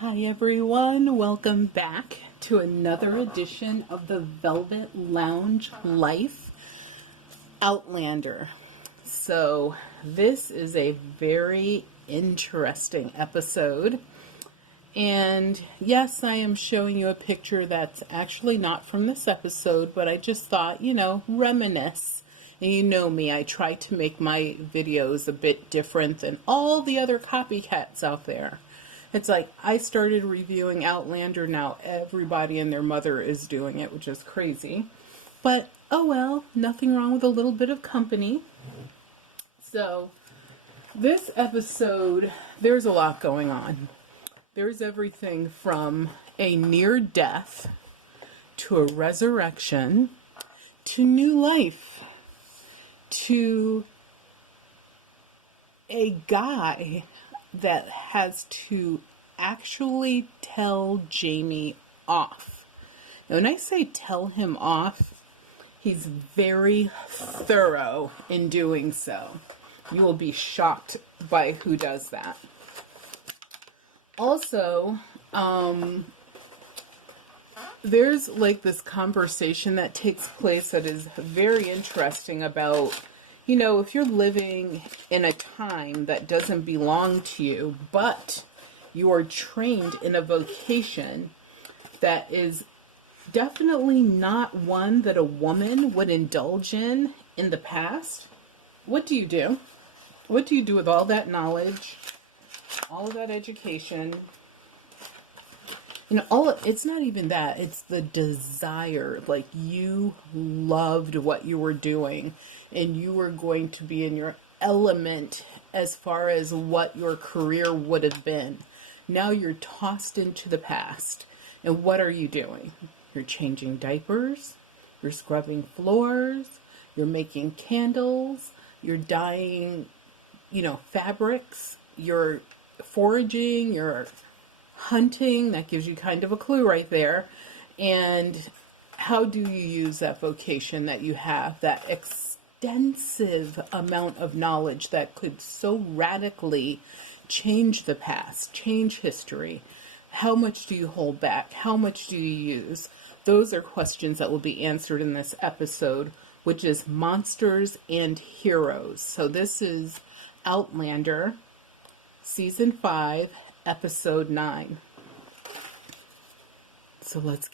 Hi everyone, welcome back to another edition of the Velvet Lounge Life Outlander. So this is a very interesting episode, and yes, I am showing you a picture that's actually not from this episode, but I just thought, reminisce. And you know me, I try to make my videos a bit different than all the other copycats out there. It's like I started reviewing Outlander, now everybody and their mother is doing it, which is crazy. But, oh well, nothing wrong with a little bit of company. So, this episode, there's a lot going on. There's everything from a near death, to a resurrection, to new life, to a guy that has to actually tell Jamie off. Now, when I say tell him off, he's very thorough in doing so. You will be shocked by who does that. Also, there's like this conversation that takes place that is very interesting about, if you're living in a time that doesn't belong to you, but you are trained in a vocation that is definitely not one that a woman would indulge in the past, what do you do? What do you do with all that knowledge, all of that education? It's not even that. It's the desire. Like, you loved what you were doing and you were going to be in your element as far as what your career would have been. Now you're tossed into the past. And what are you doing? You're changing diapers. You're scrubbing floors. You're making candles. You're dyeing, fabrics. You're foraging. You're hunting. That gives you kind of a clue right there. And how do you use that vocation that you have, that extensive amount of knowledge that could so radically change the past, change history? How much do you hold back? How much do you use? Those are questions that will be answered in this episode, which is Monsters and Heroes. So this is Outlander, Season 5, Episode 9. So let's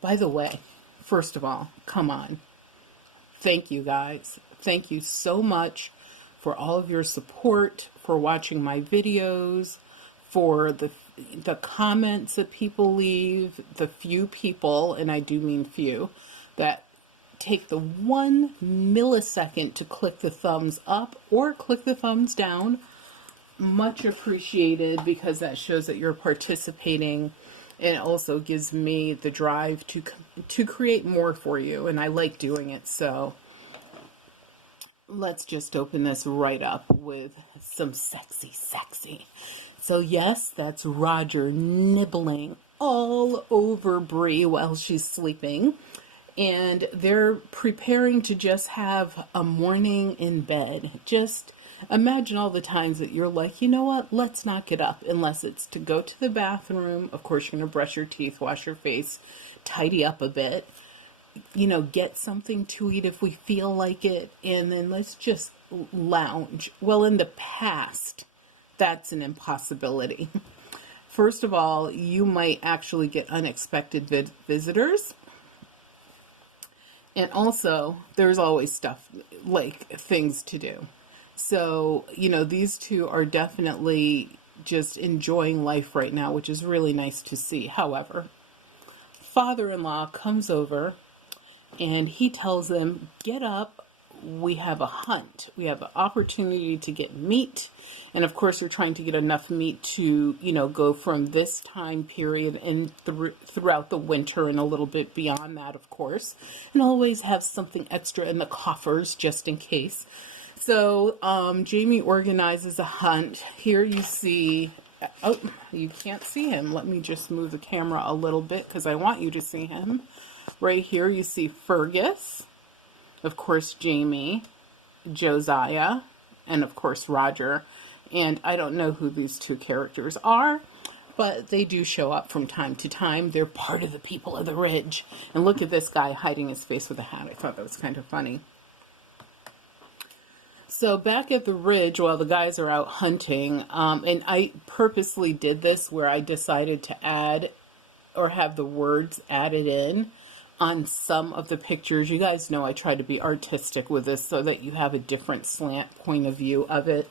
by the way, first of all, come on. Thank you guys. Thank you so much for all of your support, for watching my videos, for the comments that people leave, the few people, and I do mean few, that take the 1 millisecond to click the thumbs up or click the thumbs down. Much appreciated, because that shows that you're participating, and it also gives me the drive to create more for you, and I like doing it. So let's just open this right up with some sexy. So yes, that's Roger nibbling all over BREE while she's sleeping, and they're preparing to just have a morning in bed. Just imagine all the times that you're like, you know what, let's not get up, unless it's to go to the bathroom. Of course, you're going to brush your teeth, wash your face, tidy up a bit, get something to eat if we feel like it, and then let's just lounge. Well, in the past, that's an impossibility. First of all, you might actually get unexpected visitors. And also, there's always stuff, like things to do. So, these two are definitely just enjoying life right now, which is really nice to see. However, father-in-law comes over and he tells them, get up, we have a hunt. We have an opportunity to get meat. And of course, we're trying to get enough meat to, go from this time period and throughout the winter and a little bit beyond that, of course. And always have something extra in the coffers just in case. So Jamie organizes a hunt. Here you see, oh, you can't see him. Let me just move the camera a little bit because I want you to see him. Right here you see Fergus, of course Jamie, Josiah, and of course Roger. And I don't know who these two characters are, but they do show up from time to time. They're part of the people of the ridge. And look at this guy hiding his face with a hat. I thought that was kind of funny. So back at the ridge while the guys are out hunting, and I purposely did this where I decided to add or have the words added in on some of the pictures. You guys know I try to be artistic with this so that you have a different slant point of view of it.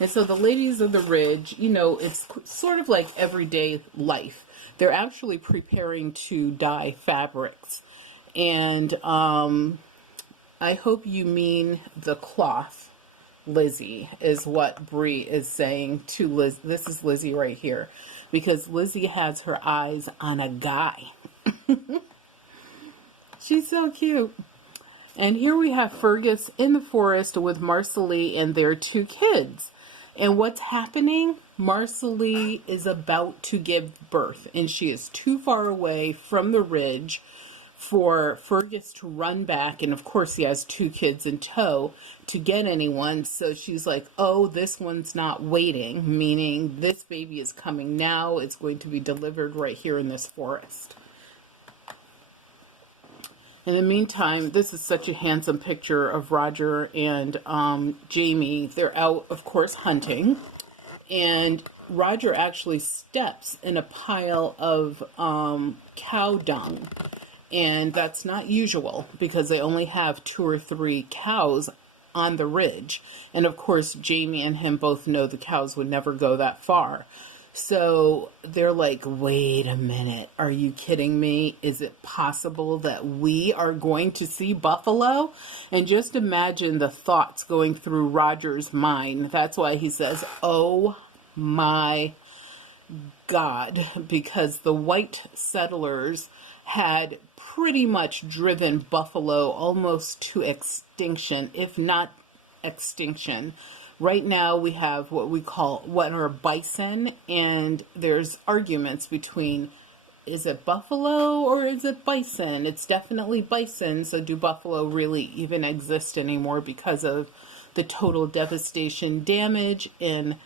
And so the ladies of the ridge, you know, it's sort of like everyday life. They're actually preparing to dye fabrics. And I hope you mean the cloth, Lizzie, is what Bree is saying to Liz. This is Lizzie right here, because Lizzie has her eyes on a guy. She's so cute. And here we have Fergus in the forest with Marcelie and their 2 kids. And what's happening? Marcelie is about to give birth, and she is too far away from the ridge for Fergus to run back. And of course he has 2 kids in tow to get anyone. So she's like, oh, this one's not waiting, meaning this baby is coming now. It's going to be delivered right here in this forest. In the meantime, this is such a handsome picture of Roger and Jamie. They're out, of course, hunting. And Roger actually steps in a pile of cow dung. And that's not usual because they only have 2 or 3 cows on the ridge. And of course, Jamie and him both know the cows would never go that far. So they're like, wait a minute, are you kidding me? Is it possible that we are going to see buffalo? And just imagine the thoughts going through Roger's mind. That's why he says, oh my God, because the white settlers had pretty much driven buffalo almost to extinction, if not extinction. Right now we have what are bison, and there's arguments between, is it buffalo or is it bison? It's definitely bison. So do buffalo really even exist anymore because of the total devastation, damage, and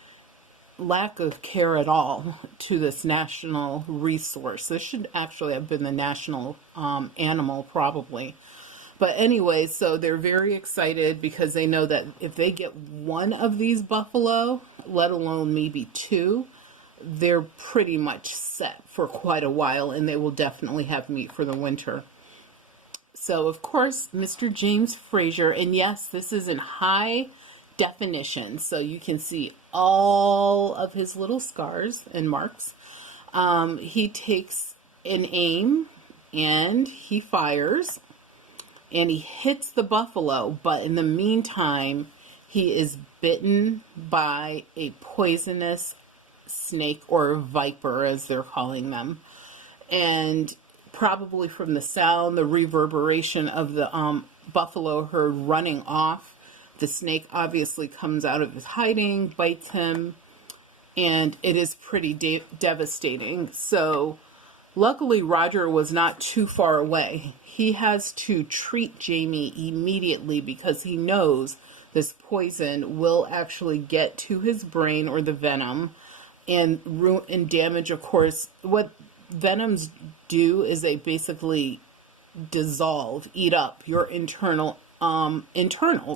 lack of care at all to this national resource? This should actually have been the national animal probably. But anyway, so they're very excited because they know that if they get one of these buffalo, let alone maybe 2, they're pretty much set for quite a while, and they will definitely have meat for the winter. So, of course, Mr. James Fraser, and yes, this is in high definition, so you can see all of his little scars and marks. He takes an aim, and he fires. And he hits the buffalo, but in the meantime, he is bitten by a poisonous snake, or viper as they're calling them. And probably from the sound, the reverberation of the buffalo herd running off, the snake obviously comes out of his hiding, bites him, and it is pretty devastating. So luckily, Roger was not too far away. He has to treat Jamie immediately because he knows this poison will actually get to his brain, or the venom, and damage, of course. What venoms do is they basically dissolve, eat up your internal.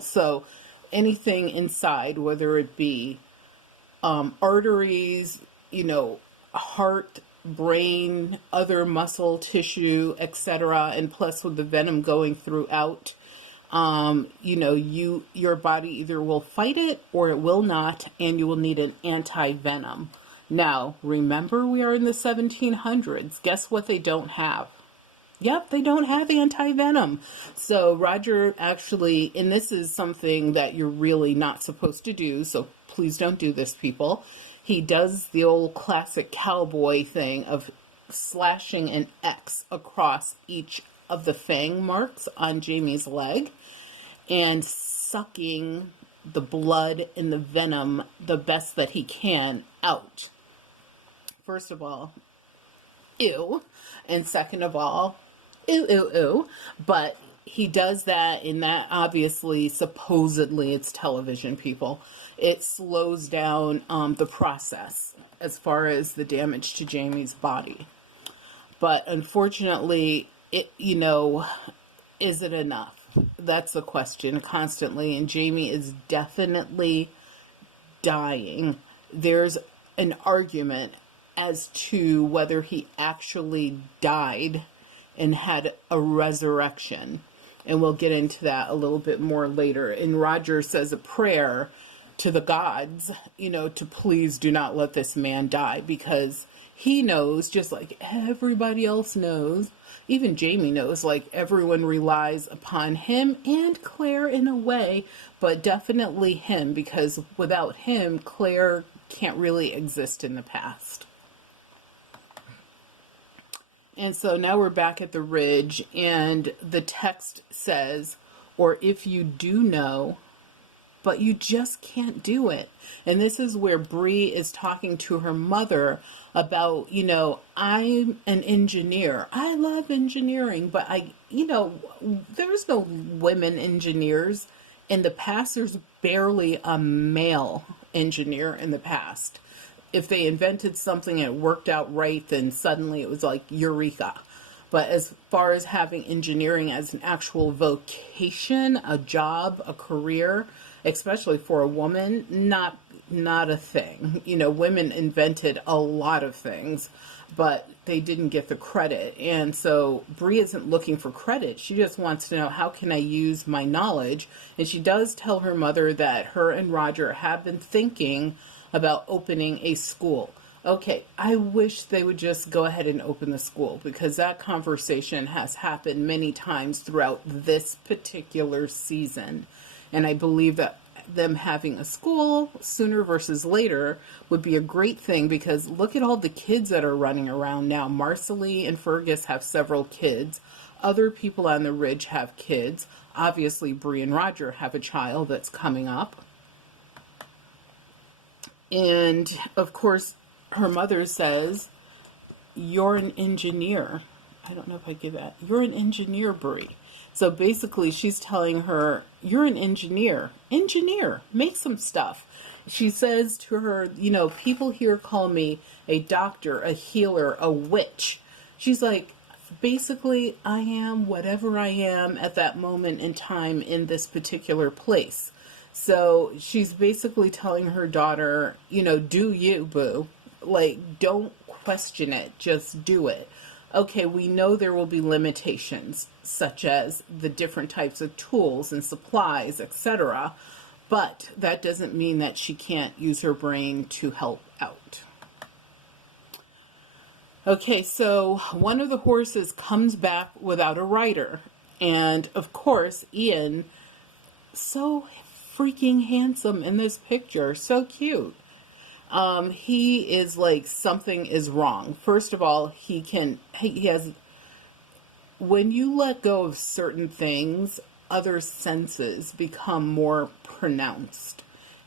So anything inside, whether it be arteries, heart, brain, other muscle tissue, etc., and plus with the venom going throughout, your body either will fight it or it will not, and you will need an anti-venom. Now, remember, we are in the 1700s. Guess what they don't have? Yep, they don't have anti-venom. So Roger actually, and this is something that you're really not supposed to do, so please don't do this, people. He does the old classic cowboy thing of slashing an X across each of the fang marks on Jamie's leg and sucking the blood and the venom the best that he can out. First of all, ew. And second of all, ew, ew, ew. But he does that, and that obviously, supposedly, it's television, people. It slows down the process. as far as the damage to Jamie's body. But unfortunately, it, is it enough? That's the question constantly. And Jamie is definitely dying. There's an argument as to whether he actually died and had a resurrection. And we'll get into that a little bit more later. And Roger says a prayer to the gods, to please do not let this man die, because he knows, just like everybody else knows, even Jamie knows, like everyone relies upon him and Claire in a way, but definitely him, because without him, Claire can't really exist in the past. And so now we're back at the Ridge, and the text says, or if you do know, but you just can't do it. And this is where Bree is talking to her mother about, I'm an engineer. I love engineering, but there's no women engineers. In the past, there's barely a male engineer in the past. If they invented something and it worked out right, then suddenly it was like eureka. But as far as having engineering as an actual vocation, a job, a career, especially for a woman, not a thing. Women invented a lot of things, but they didn't get the credit. And so Bree isn't looking for credit. She just wants to know, how can I use my knowledge? And she does tell her mother that her and Roger have been thinking about opening a school. Okay, I wish they would just go ahead and open the school, because that conversation has happened many times throughout this particular season. And I believe that them having a school sooner versus later would be a great thing, because look at all the kids that are running around now. Marcelly and Fergus have several kids. Other people on the Ridge have kids. Obviously, Bree and Roger have a child that's coming up. And, of course, her mother says, you're an engineer. I don't know if I give that. You're an engineer, Bree. So basically, she's telling her, you're an engineer. Engineer, make some stuff. She says to her, people here call me a doctor, a healer, a witch. She's like, basically, I am whatever I am at that moment in time in this particular place. So she's basically telling her daughter, do you, boo. Like, don't question it, just do it. Okay, we know there will be limitations, such as the different types of tools and supplies, etc. But that doesn't mean that she can't use her brain to help out. Okay, so one of the horses comes back without a rider. And, of course, Ian, so freaking handsome in this picture, so cute. He is like, something is wrong. First of all, he has, when you let go of certain things, other senses become more pronounced.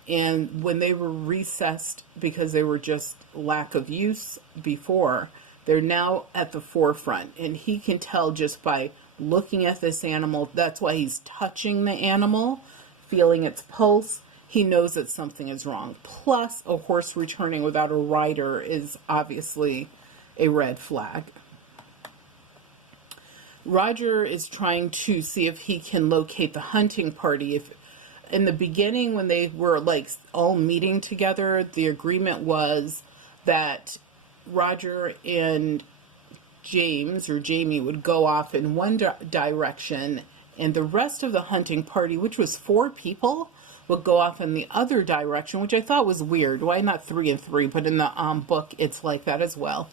And when they were recessed because they were just lack of use before, they're now at the forefront. And he can tell just by looking at this animal. That's why he's touching the animal, feeling its pulse. He knows that something is wrong. Plus, a horse returning without a rider is obviously a red flag. Roger is trying to see if he can locate the hunting party. If in the beginning, when they were like all meeting together, the agreement was that Roger and James or Jamie would go off in one direction, and the rest of the hunting party, which was 4 people, would go off in the other direction, which I thought was weird. Why not 3 and 3? But in the book, it's like that as well.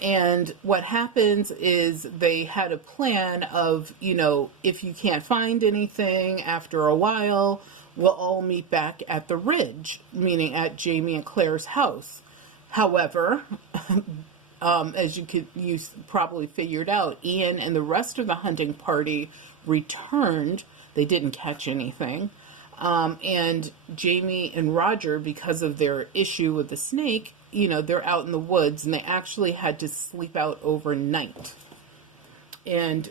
And what happens is they had a plan of, if you can't find anything after a while, we'll all meet back at the Ridge, meaning at Jamie and Claire's house. However, as you probably figured out, Ian and the rest of the hunting party returned. They didn't catch anything. And Jamie and Roger, because of their issue with the snake, they're out in the woods, and they actually had to sleep out overnight. And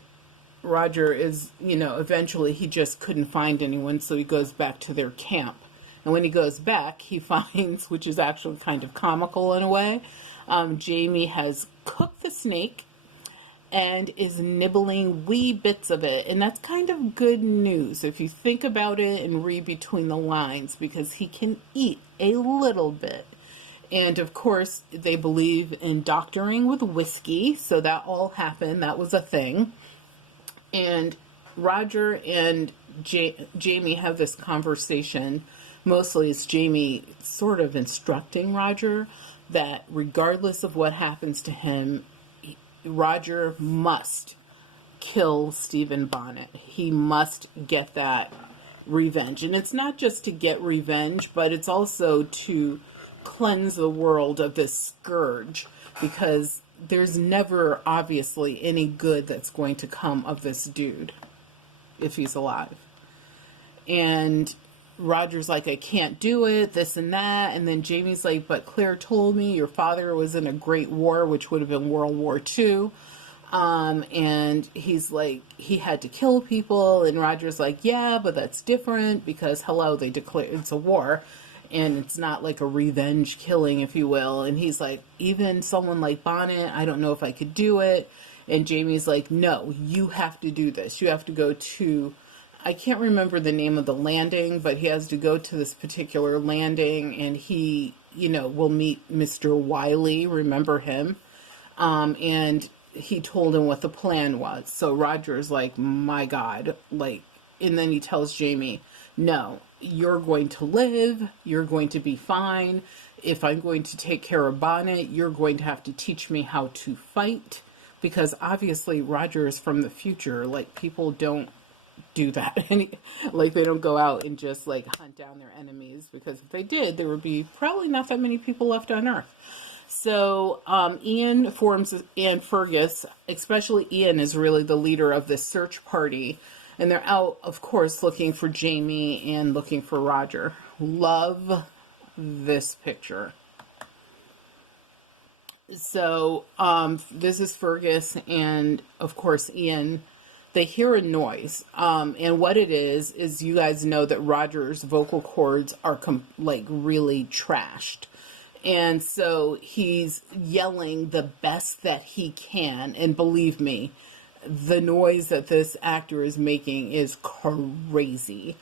Roger is, eventually he just couldn't find anyone, so he goes back to their camp. And when he goes back, he finds, which is actually kind of comical in a way, Jamie has cooked the snake and is nibbling wee bits of it. And that's kind of good news if you think about it and read between the lines, because he can eat a little bit. And of course, they believe in doctoring with whiskey, so that all happened. That was a thing. And Roger and Jamie have this conversation. Mostly it's Jamie sort of instructing Roger that regardless of what happens to him, Roger must kill Stephen Bonnet. He must get that revenge. And it's not just to get revenge, but it's also to cleanse the world of this scourge, because there's never obviously any good that's going to come of this dude if he's alive. And Roger's like, I can't do it, this and that. And then Jamie's like, but Claire told me your father was in a great war, which would have been World War II. And he's like, he had to kill people. And Roger's like, yeah, but that's different because, hello, they declare it's a war. And it's not like a revenge killing, if you will. And he's like, even someone like Bonnet, I don't know if I could do it. And Jamie's like, no, you have to do this. You have to go to, I can't remember the name of the landing, but he has to go to this particular landing, and he, you know, will meet Mr. Wiley, remember him? And he told him what the plan was. So Roger's like, my God, like, and then he tells Jamie, no, you're going to live, you're going to be fine. If I'm going to take care of Bonnet, you're going to have to teach me how to fight, because obviously Roger is from the future. Like, people don't do that. Like, they don't go out and just like hunt down their enemies, because if they did, there would be probably not that many people left on Earth. So Ian forms, and Fergus, especially Ian, is really the leader of this search party, and they're out, of course, looking for Jamie and looking for Roger. Love this picture. So this is Fergus and, of course, Ian. They hear a noise, and what it is you guys know that Roger's vocal cords are like really trashed. And so he's yelling the best that he can, and believe me, the noise that this actor is making is crazy.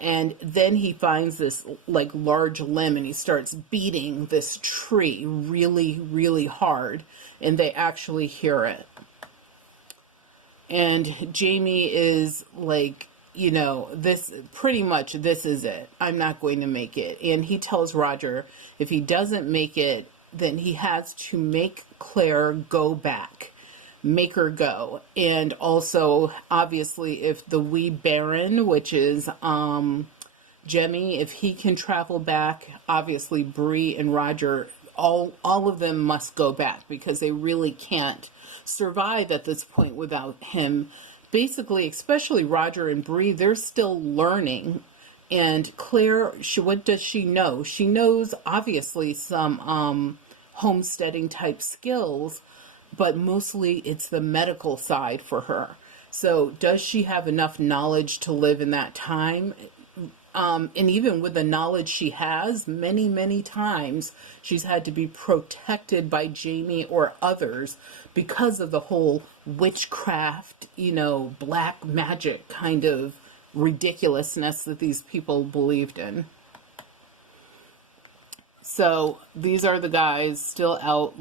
And then he finds this like large limb, and he starts beating this tree really, really hard, and they actually hear it. And Jamie is like, you know, this pretty much, this is it. I'm not going to make it. And he tells Roger if he doesn't make it, then he has to make Claire go back, make her go. And also, obviously, if the wee Baron, which is Jemmy, if he can travel back, obviously BREE and Roger, all of them must go back, because they really can't survive at this point without him. Basically, especially Roger and BREE, they're still learning. And Claire, what does she know? She knows, obviously, some homesteading type skills, but mostly it's the medical side for her. So does she have enough knowledge to live in that time? And even with the knowledge she has, many, many times she's had to be protected by Jamie or others because of the whole witchcraft, you know, black magic kind of ridiculousness that these people believed in. So these are the guys still out,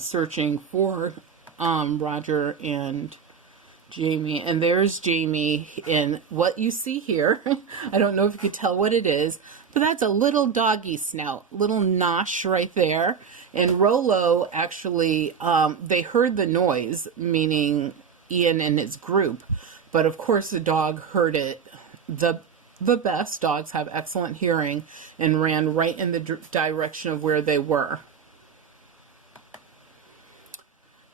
searching for Roger and Jamie. And there's Jamie in what you see here. I don't know if you could tell what it is, but that's a little doggy snout, little nosh right there. And Rollo actually, they heard the noise, meaning Ian and his group, but of course the dog heard it the best. Dogs have excellent hearing, and ran right in the direction of where they were.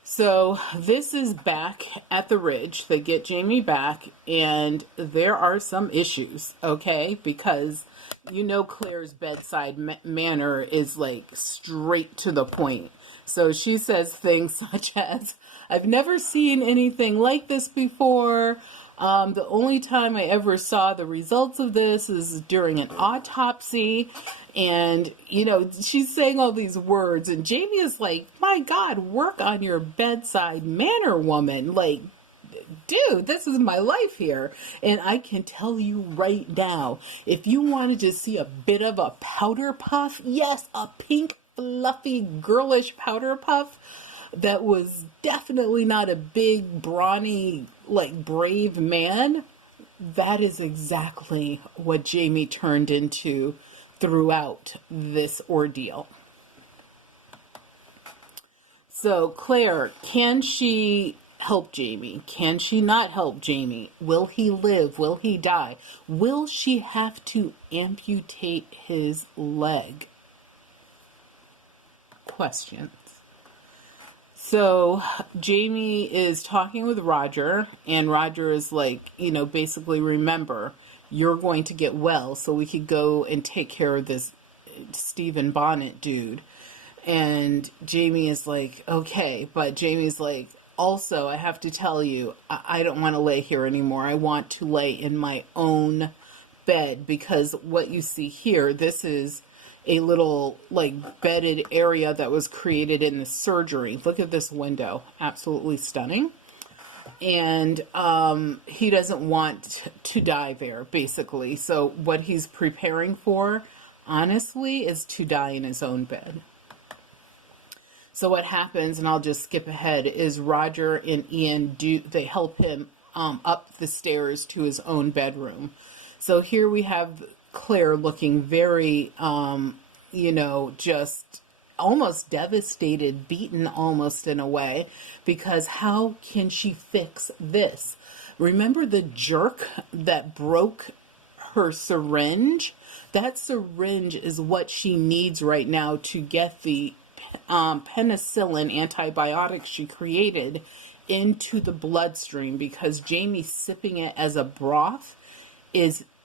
So this is back at the ridge. They get Jamie back, and there are some issues, okay? Because you know Claire's bedside manner is like straight to the point. So she says things such as, I've never seen anything like this before. The only time I ever saw the results of this is during an autopsy. And, you know, she's saying all these words. And Jamie is like, my God, work on your bedside manner, woman. Like, dude, this is my life here. And I can tell you right now, if you wanted to see a bit of a powder puff, yes, a pink, fluffy, girlish powder puff that was definitely not a big, brawny, like, brave man, that is exactly what Jamie turned into throughout this ordeal. So, Claire, can she help Jamie? Can she not help Jamie? Will he live? Will he die? Will she have to amputate his leg? Questions. So Jamie is talking with Roger, and Roger is like, you know, basically, remember, you're going to get well so we could go and take care of this Stephen Bonnet dude. And Jamie is like, okay, but Jamie's like, also, I have to tell you, I don't want to lay here anymore. I want to lay in my own bed, because what you see here, this is a little like bedded area that was created in the surgery. Look at this window. Absolutely stunning. And he doesn't want to die there, basically. So what he's preparing for, honestly, is to die in his own bed. So what happens, and I'll just skip ahead, is Roger and Ian they help him up the stairs to his own bedroom. So here we have Claire looking very, you know, just almost devastated, beaten almost in a way, because how can she fix this? Remember the jerk that broke her syringe? That syringe is what she needs right now to get the penicillin antibiotic she created into the bloodstream, because Jamie sipping it as a broth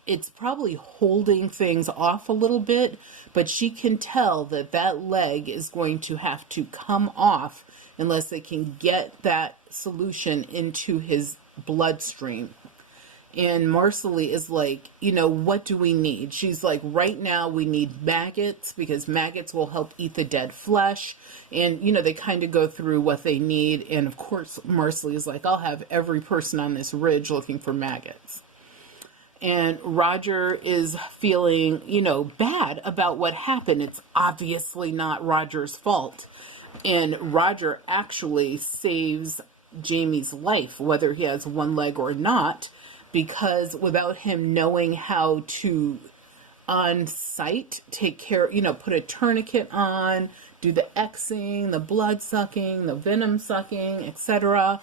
it's probably holding things off a little bit, but she can tell that that leg is going to have to come off unless they can get that solution into his bloodstream. And Marcelly is like, you know, what do we need? She's like, right now we need maggots, because maggots will help eat the dead flesh. And, you know, they kind of go through what they need. And of course, Marcelly is like, I'll have every person on this ridge looking for maggots. And Roger is feeling, you know, bad about what happened. It's obviously not Roger's fault. And Roger actually saves Jamie's life, whether he has one leg or not, because without him knowing how to on site take care, you know, put a tourniquet on, do the Xing, the blood sucking, the venom sucking, etc.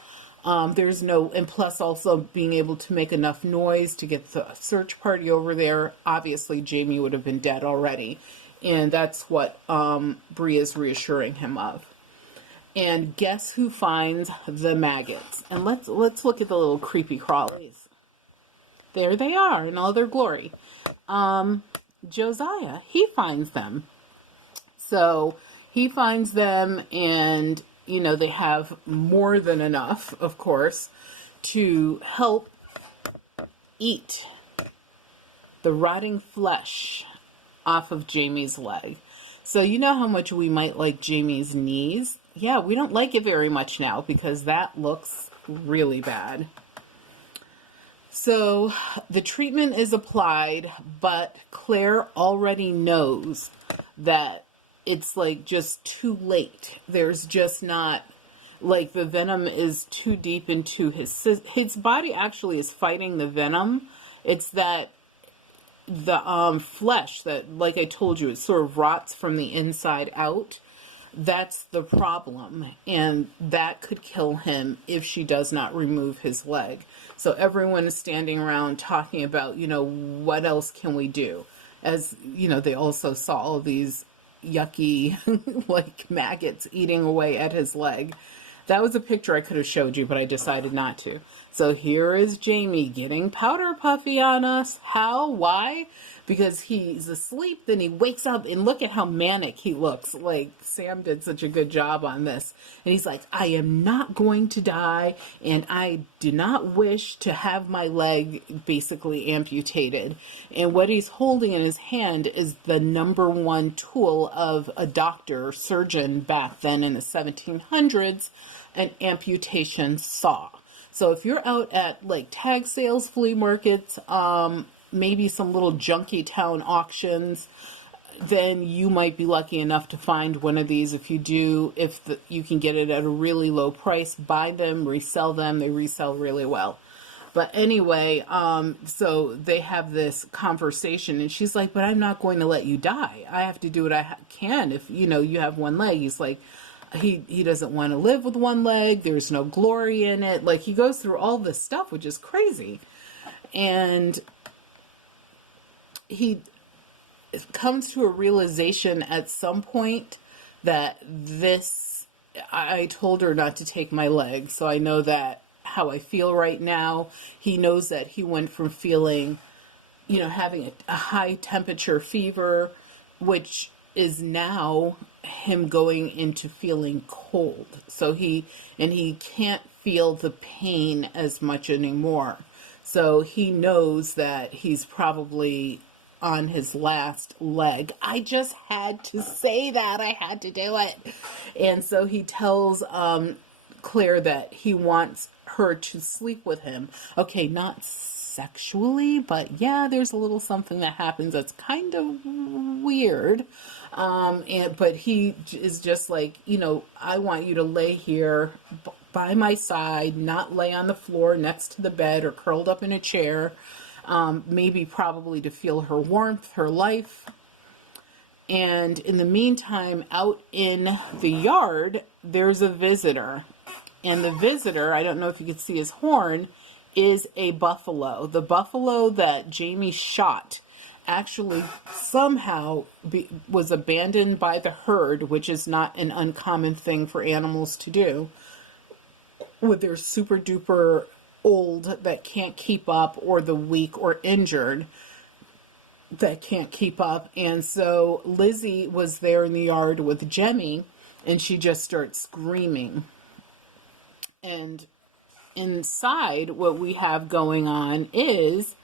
There's no, and plus also being able to make enough noise to get the search party over there. Obviously, Jamie would have been dead already. And that's what BREE is reassuring him of. And guess who finds the maggots? And let's look at the little creepy crawlies. There they are in all their glory. Josiah, he finds them. So he finds them, and you know, they have more than enough, of course, to help eat the rotting flesh off of Jamie's leg. So you know how much we might like Jamie's knees? Yeah, we don't like it very much now, because that looks really bad. So the treatment is applied, but Claire already knows that it's like just too late. There's just not, like, the venom is too deep into his body actually is fighting the venom. It's that the flesh that, like I told you, it sort of rots from the inside out. That's the problem, and that could kill him if she does not remove his leg. So everyone is standing around talking about, you know, what else can we do? As, you know, they also saw all these yucky, like, maggots eating away at his leg. That was a picture I could have showed you, but I decided not to. So here is Jamie getting powder puffy on us. How? Why? because he's asleep, then he wakes up, and look at how manic he looks. Like, Sam did such a good job on this. And he's like, I am not going to die, and I do not wish to have my leg basically amputated. And what he's holding in his hand is the #1 tool of a doctor, surgeon back then in the 1700s, an amputation saw. So if you're out at like tag sales, flea markets, maybe some little junky town auctions, then you might be lucky enough to find one of these. If you do, you can get it at a really low price, buy them, resell them. They resell really well. But anyway, so they have this conversation, and she's like, but I'm not going to let you die. I have to do what I can. If, you know, you have one leg. He's like, he doesn't want to live with one leg. There's no glory in it. Like, he goes through all this stuff, which is crazy. And he comes to a realization at some point that I told her not to take my leg, so I know that how I feel right now. He knows that he went from feeling, you know, having a high temperature fever, which is now him going into feeling cold. So he can't feel the pain as much anymore. So he knows that he's probably on his last leg. I just had to say that. I had to do it. And so he tells Claire that he wants her to sleep with him. Okay, not sexually, but yeah, there's a little something that happens that's kind of weird. But he is just like, you know, I want you to lay here by my side, not lay on the floor next to the bed or curled up in a chair. Maybe probably to feel her warmth, her life. And in the meantime, out in the yard, there's a visitor. And the visitor, I don't know if you can see his horn, is a buffalo. The buffalo that Jamie shot actually somehow was abandoned by the herd, which is not an uncommon thing for animals to do, when they're super duper old that can't keep up, or the weak or injured that can't keep up. And so Lizzie was there in the yard with Jemmy, and she just starts screaming. And inside, what we have going on is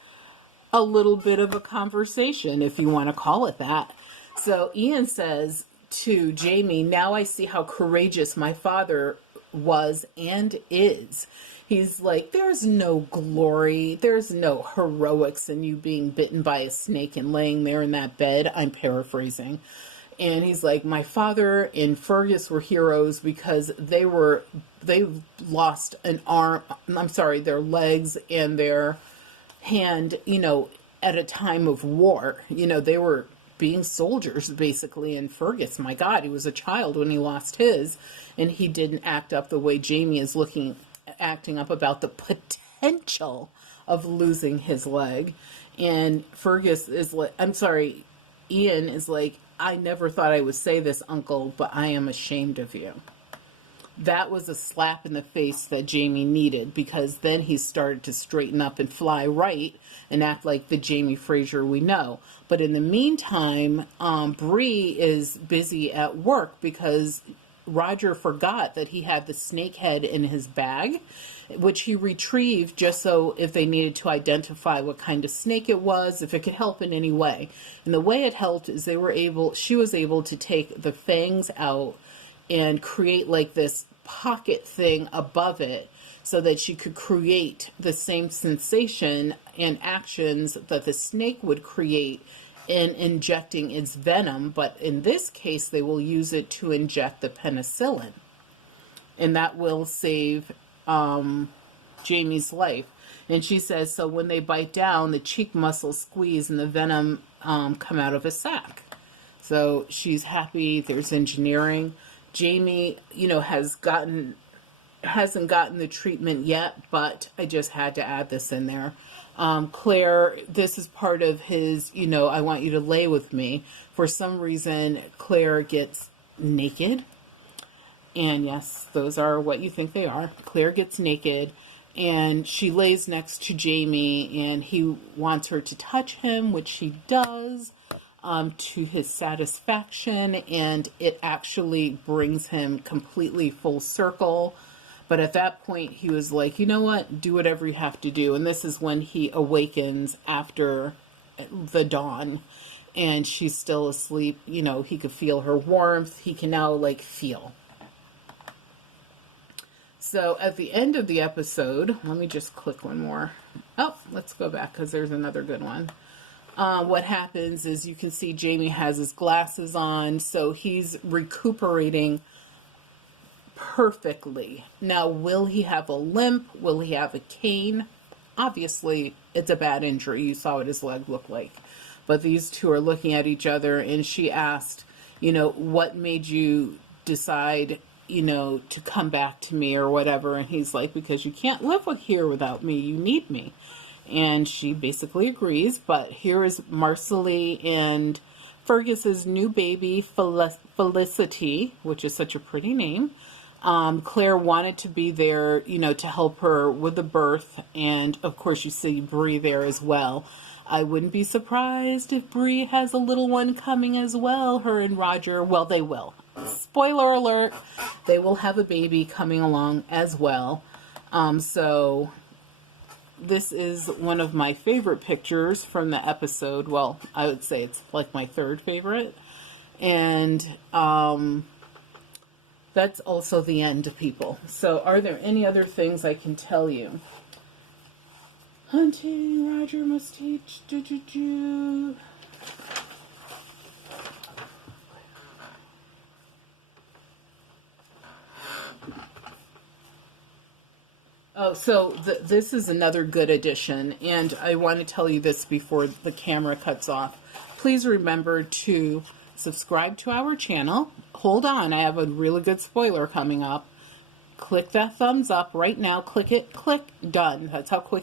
a little bit of a conversation, if you want to call it that. So Ian says to Jamie, now I see how courageous my father was and is. He's like, there's no glory, there's no heroics in you being bitten by a snake and laying there in that bed. I'm paraphrasing. And he's like, my father and Fergus were heroes because they lost an arm, their legs and their hand, you know, at a time of war. You know, they were being soldiers, basically. And Fergus, my God, he was a child when he lost his, and he didn't act up the way Jamie is acting up about the potential of losing his leg. And Fergus is like, Ian is like, I never thought I would say this, Uncle, but I am ashamed of you. That was a slap in the face that Jamie needed, because then he started to straighten up and fly right and act like the Jamie Fraser we know. But in the meantime, BREE is busy at work because Roger forgot that he had the snake head in his bag, which he retrieved just so if they needed to identify what kind of snake it was, if it could help in any way. And the way it helped is she was able to take the fangs out and create like this pocket thing above it so that she could create the same sensation and actions that the snake would create in injecting its venom. But in this case, they will use it to inject the penicillin, and that will save Jamie's life. And she says, so when they bite down, the cheek muscles squeeze and the venom come out of a sac. So she's happy. There's engineering. Jamie, you know, hasn't gotten the treatment yet, but I just had to add this in there. Claire, this is part of his, you know, I want you to lay with me. For some reason, Claire gets naked. And yes, those are what you think they are. Claire gets naked, and she lays next to Jamie, and he wants her to touch him, which she does, to his satisfaction, and it actually brings him completely full circle. But at that point, he was like, you know what, do whatever you have to do. And this is when he awakens after the dawn, and she's still asleep. You know, he could feel her warmth. He can now, like, feel. So at the end of the episode, let me just click one more. Oh, let's go back because there's another good one. What happens is you can see Jamie has his glasses on, so he's recuperating perfectly. Now, will he have a limp? Will he have a cane? Obviously, it's a bad injury. You saw what his leg looked like. But these two are looking at each other, and she asked, you know, what made you decide, you know, to come back to me or whatever? And he's like, because you can't live here without me. You need me. And she basically agrees. But here is Marcelly and Fergus's new baby, Felicity, which is such a pretty name. Claire wanted to be there, you know, to help her with the birth. And of course, you see BREE there as well. I wouldn't be surprised if BREE has a little one coming as well. Her and Roger, well, they will. Spoiler alert, they will have a baby coming along as well. So this is one of my favorite pictures from the episode. Well, I would say it's like my third favorite. And that's also the end, people. So are there any other things I can tell you? Hunting, Roger must teach. Oh, so this is another good addition, and I want to tell you this before the camera cuts off. Please remember to subscribe to our channel. Hold on, I have a really good spoiler coming up. Click that thumbs up right now. Click it, click, done. That's how quick